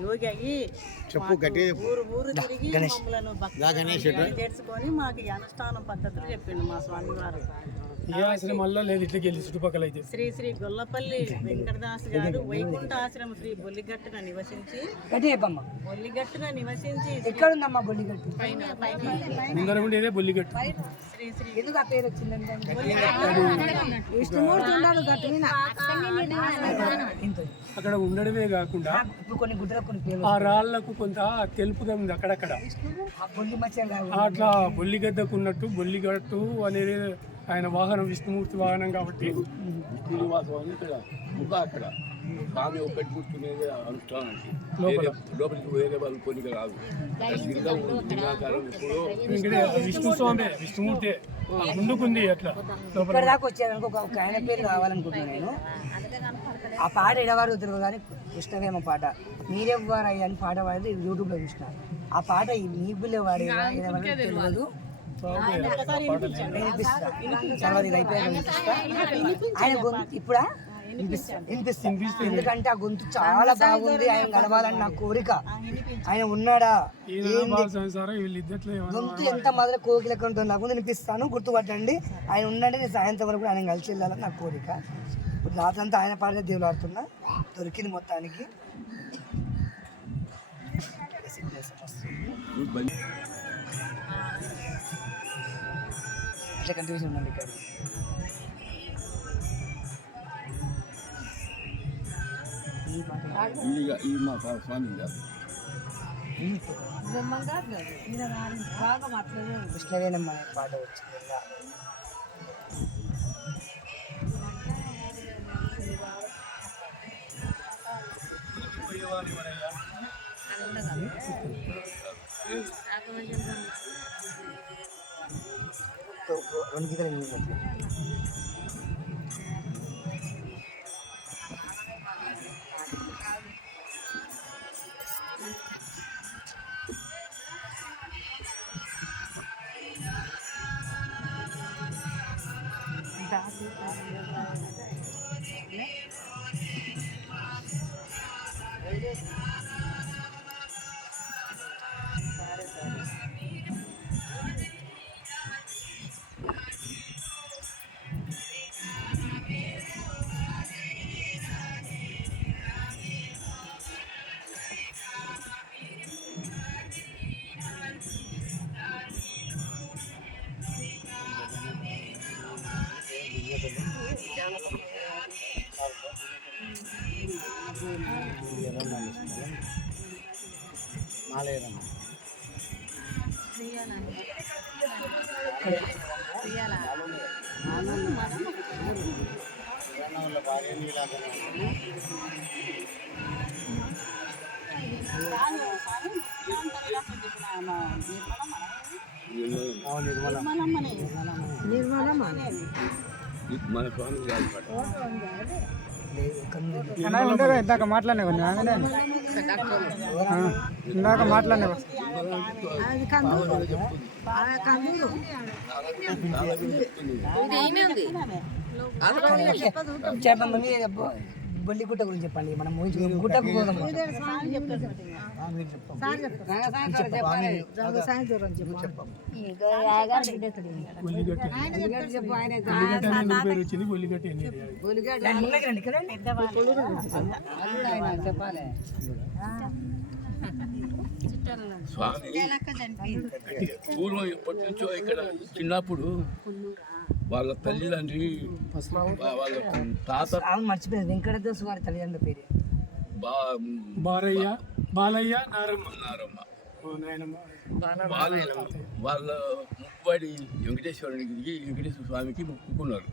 యోగి అయ్యి చెప్పు. ఊరు ఊరు తిరిగి. మమ్మలను తెచ్చుకొని మాకు అనుష్ఠానం పద్ధతులు చెప్పిండు మా స్వామి వారు ఏ ఆశ్రమాల్లో లేదు వెళ్ళి చుట్టుపక్కల అయితే. శ్రీ శ్రీ గొల్లపల్లి వెంకటదాస్ గారు వైకుంఠ ఆశ్రమం శ్రీ బొల్లిగట్టున నివసించి గట్టి బొల్లిగట్టున నివసించి ఎక్కడుందమ్మా బొల్లిగట్టు? పైన పైన. ముందర ఉండేదే బొల్లిగట్టు. శ్రీ శ్రీ. ఎందుకు ఆ పేరు వచ్చిందంటే ఇంత అక్కడ ఉండడమే కాకుండా ఇప్పుడు కొన్ని గుడ్డలకు కొన్ని పేర్లు ఆ రాళ్ళకు కొంత తెలుపుగా ఉంది అక్కడక్కడ. అట్లా బొల్లిగద్దకు ఉన్నట్టు బొల్లిగట్టు అనేది ఆయన వాహనం విష్ణుమూర్తి వాహనం కాబట్టి. అక్కడ. లోపలికి వేరే వాళ్ళు రాదు. లింగాకారం విష్ణు స్వామి విష్ణుమూర్తి. ముందుకుంది అట్లా. లోపల ఇక్కడ దాకా వచ్చాను ఒక ఒక ఆయన పేరు కావాలనుకుంటున్నాను నేను. ఆ పాట ఎడవారు తెలియదు కానీ కృష్ణవేమ పాట. మీరెవ్వరయ్య అని పాట పాడేది యూట్యూబ్లో చూసిన ఆ పాట ఈ మీ ఏదో తెలియదు. తర్వాత ఇది ఆయన గొంతు ఇప్పుడా? వినిపిస్తా వినిపిస్తుంది ఎందుకంటే ఆ గొంతు చాలా బాగుంది. ఆయన గడవాలని నా కోరిక. ఆయన ఉన్నాడా? గొంతు ఎంత మాత్రం కోకిలక ఉంటుందో నాకు వినిపిస్తాను. గుర్తుపట్టండి. ఆయన ఉన్నాడే నేను సాయంత్రం వరకు ఆయన కలిసి వెళ్ళాలని నా కోరిక. ఇప్పుడు రాత్రంతా ఆయన పాడే దేవుడు ఆడుతున్నా. దొరికింది మొత్తానికి. అట్లా కంటిన్యూషన్ ఉండండి ఇక్కడ ఈ మా స్వామి కృష్ణవేణమ్మ అనే పాట వచ్చింది. రెండు గీతలు రెండు గీతలు ఎనిమిది గంటలు. మన స్వామి కన్ను ఇందాక మాట్లాడినా ఇందాక మాట్లాడినా చెప్పమ్మ మీ బొల్లి గుట్ట గురించి చెప్పండి. మనం. గుట్టకు పోదాం. స్వామి పూర్వం ఎప్పటి నుంచో ఇక్కడ చిన్నప్పుడు వాళ్ళ తల్లిదండ్రి వాళ్ళ తాత మర్చిపోయింది వెంకటదాస్ వారి తల్లిదండ్రుల పేరు. బా బారయ్య బాలయ్య నారమ్మ. నారమ్మ. వాళ్ళ వాళ్ళ ముక్కుబడి వెంకటేశ్వరునికి వెంకటేశ్వర స్వామికి మొక్కుకున్నారు.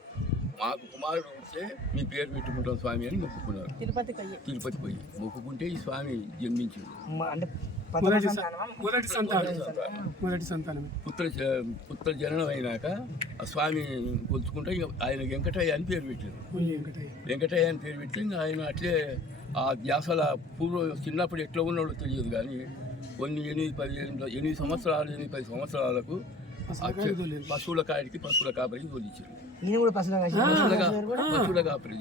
మాకు కుమారుడు వస్తే మీ పేరు పెట్టుకుంటాం స్వామి అని మొక్కుకున్నారు. తిరుపతికి అయ్యి తిరుపతి పోయి మొక్కుకుంటే ఈ స్వామి జన్మించింది మ- అంటే మొదటి సంతానం. మొదటి సంతానమే. పుత్ర పుత్ర జననం అయినాక ఆ స్వామి కొలుచుకుంటే ఇక ఆయన వెంకటయ్య అని పేరు పెట్టారు. వెంకటయ్య. వెంకటయ్య అని పేరు పెట్టి ఆయన అట్లే ఆ ధ్యాసల పూర్వం చిన్నప్పుడు ఎట్లా ఉన్నాడో తెలియదు కానీ కొన్ని ఎనిమిది పది ఎనిమిది ఎనిమిది సంవత్సరాలు ఎనిమిది పది సంవత్సరాలకు పశువుల కాడికి పశువుల కాపరికి తోలిచ్చారు. పశువుల కా- పశువుల కాపరి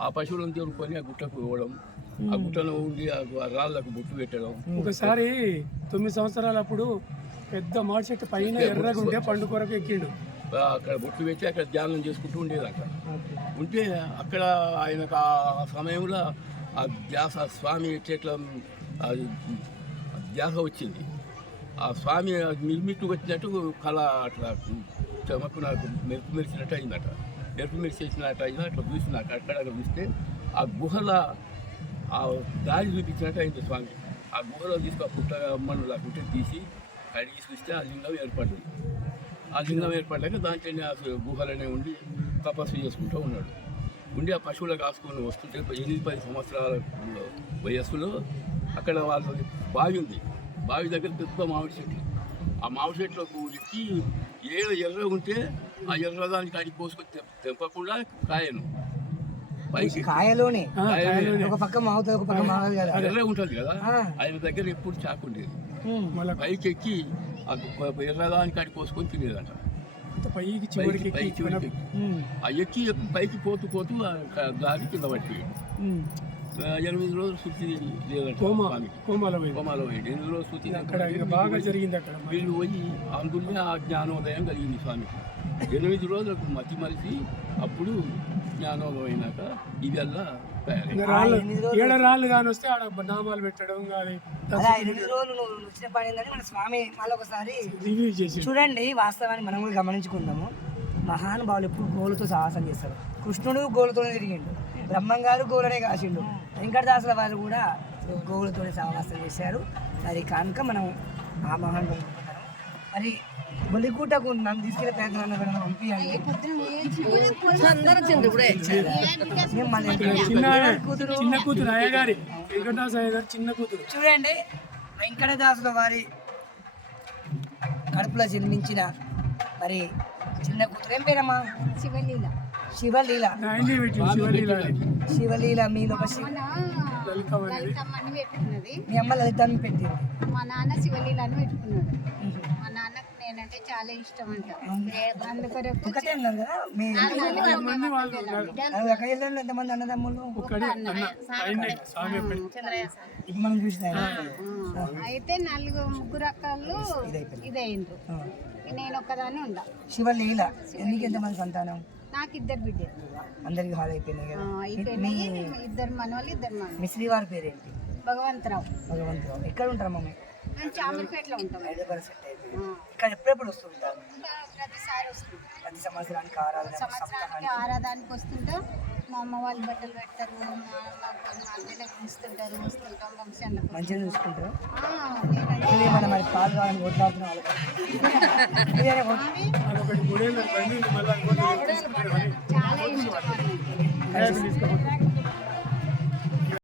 ఆ పశువులను తోలుకొని ఆ గుట్టకు పోవడం ఆ గుట్టలో ఉండి ఆ రాళ్ళకు బొట్టు పెట్టడం. ఒకసారి తొమ్మిది సంవత్సరాలప్పుడు పెద్ద మాడి చెట్టు పైన ఎర్రగా ఉంటే పండు కొరకు ఎక్కిండు. అక్కడ బొట్టు పెట్టి అక్కడ ధ్యానం చేసుకుంటూ ఉండేది అక్కడ. ఉంటే అక్కడ ఆయనకు ఆ సమయంలో ఆ ధ్యాస స్వామి ఎట్లా అది ధ్యాస వచ్చింది. ఆ స్వామి మిర్మిట్టు వచ్చినట్టు కళ అట్లా చెమకు నాకు మెరుపు మెరిసినట్టు అయిందట. మెరుపు మెరిసేసినట్టు అయింది అట్లా చూసినాక అక్కడ చూస్తే ఆ గుహల ఆ దారి చూపించినట్టు అయింది స్వామి ఆ గుహలో తీసుకు ఆ పుట్ట ఆ లేకుంటే తీసి కడిగి చూస్తే ఆ లింగం ఏర్పడింది ఆ లింగం ఏర్పడలేక దాంట్లోనే ఆ గుహలోనే ఉండి తపస్సు చేసుకుంటూ ఉన్నాడు ఉండి ఆ పశువులు కాసుకొని వస్తుంటే ఎనిమిది పది సంవత్సరాల వయస్సులో అక్కడ వాళ్ళ బావి ఉంది బావి దగ్గర పెద్ద మామిడి చెట్లు ఆ మామిడి చెట్లకు ఎక్కి ఏదో ఎర్ర ఉంటే ఆ ఎర్ర దానికి అడిగి పోసుకొని తెంపకుండా కాయను కాయలోనే. ఒక పక్క మావుతుంది ఒక పక్క మాగదు కదా. ఎర్ర ఉంటుంది కదా. ఆయన దగ్గర ఎప్పుడు చాకుండేది ఉమ్. మళ్ళీ పైకి ఎక్కి ఆ ఎర్రదానికి అడిగి పోసుకొని తినేదట. పైకి చివరికి. ఆ ఎక్కి పైకి పోతూ పోతూ దారి కింద పట్టిపోయాడు. ఆ ఎనిమిది రోజులు శుద్ధి కోమాలో పోయింది. కోమాలో పోయాడు ఎనిమిది రోజులు శుద్ధి అక్కడ బాగా జరిగింది అక్కడ. వీళ్ళు పోయి అందులోనే ఆ జ్ఞానోదయం కలిగింది స్వామికి. ఎనిమిది రోజులకు మతి మలిసి అప్పుడు అయినాక ఎనిమిది రోజులు ఏడ రాళ్ళు కాని వస్తే ఆడ నామాలు పెట్టడం కానీ అలా ఎనిమిది రోజులు నువ్వు వచ్చిన పని ఏంటంటే మన స్వామి మళ్ళీ ఒకసారి రివ్యూ చేసి చూడండి వాస్తవాన్ని మనం కూడా గమనించుకుందాము. మహానుభావులు ఎప్పుడు గోలుతో సాహసం చేస్తారు. కృష్ణుడు గోలుతోనే తిరిగిండు. బ్రహ్మం గారు గోలనే కాసిండు. వెంకటదాసుల వారు కూడా గోవులతోనే సాహసం చేశారు. మరి కనుక మనం ఆ మహానుభావులు. మరి బలికూటకు నన్ను తీసుకెళ్ళే ప్రయత్నం పంపించండి చిన్న చిన్న కూతురు అయ్యగారి వెంకటదాస్ అయ్యగారి చిన్న కూతురు. చూడండి వెంకటదాసుల వారి కడుపులో జన్మించిన మరి చిన్న కూతురు. ఏం పేరమ్మా? శివలీల. శివలీల. శివలీల. శివలీల మీలో ఒక శివ మీ అమ్మ లలితాన్ని పెట్టింది. మా నాన్న శివలీల అని పెట్టుకున్నాడు. నేనంటే చాలా ఇష్టం అంట. ఎంతమంది అన్నదమ్ములు? మనం చూసిన. అయితే నలుగురు ముగ్గురు అక్కలు ఇదైండ్రు. నేను ఒక్కదాన్ని ఉండ. శివలీల ఎందుకు ఎంతమంది సంతానం? నాకు ఇద్దరు బిడ్డలు. అందరికి హాల్ అయిపోయినాయి. అయిపోయినాయి ఇద్దరు మనవాళ్ళు ఇద్దరు మన మీ శ్రీవారి పేరేంటి? భగవంతరావు. భగవంతుడు ఎక్కడ ఉంటారు మమ్మీ హైదరాబాద్ సెట్ అయిపోయింది. ఇక్కడ ఎప్పుడెప్పుడు వస్తుంటారు ప్రతిసారి వస్తుంది ప్రతి సంవత్సరానికి ఆరాధన సంవత్సరానికి ఆరాధానికి వస్తుంటాం. మా అమ్మ వాళ్ళు బట్టలు పెడతారు పిలుస్తుంటారు వస్తుంటాం ఫంక్షన్లకు మంచిగా చూసుకుంటారు ఏమైనా మరి పాలు కావాలని కొట్లాడుతున్న చాలా ఇష్టం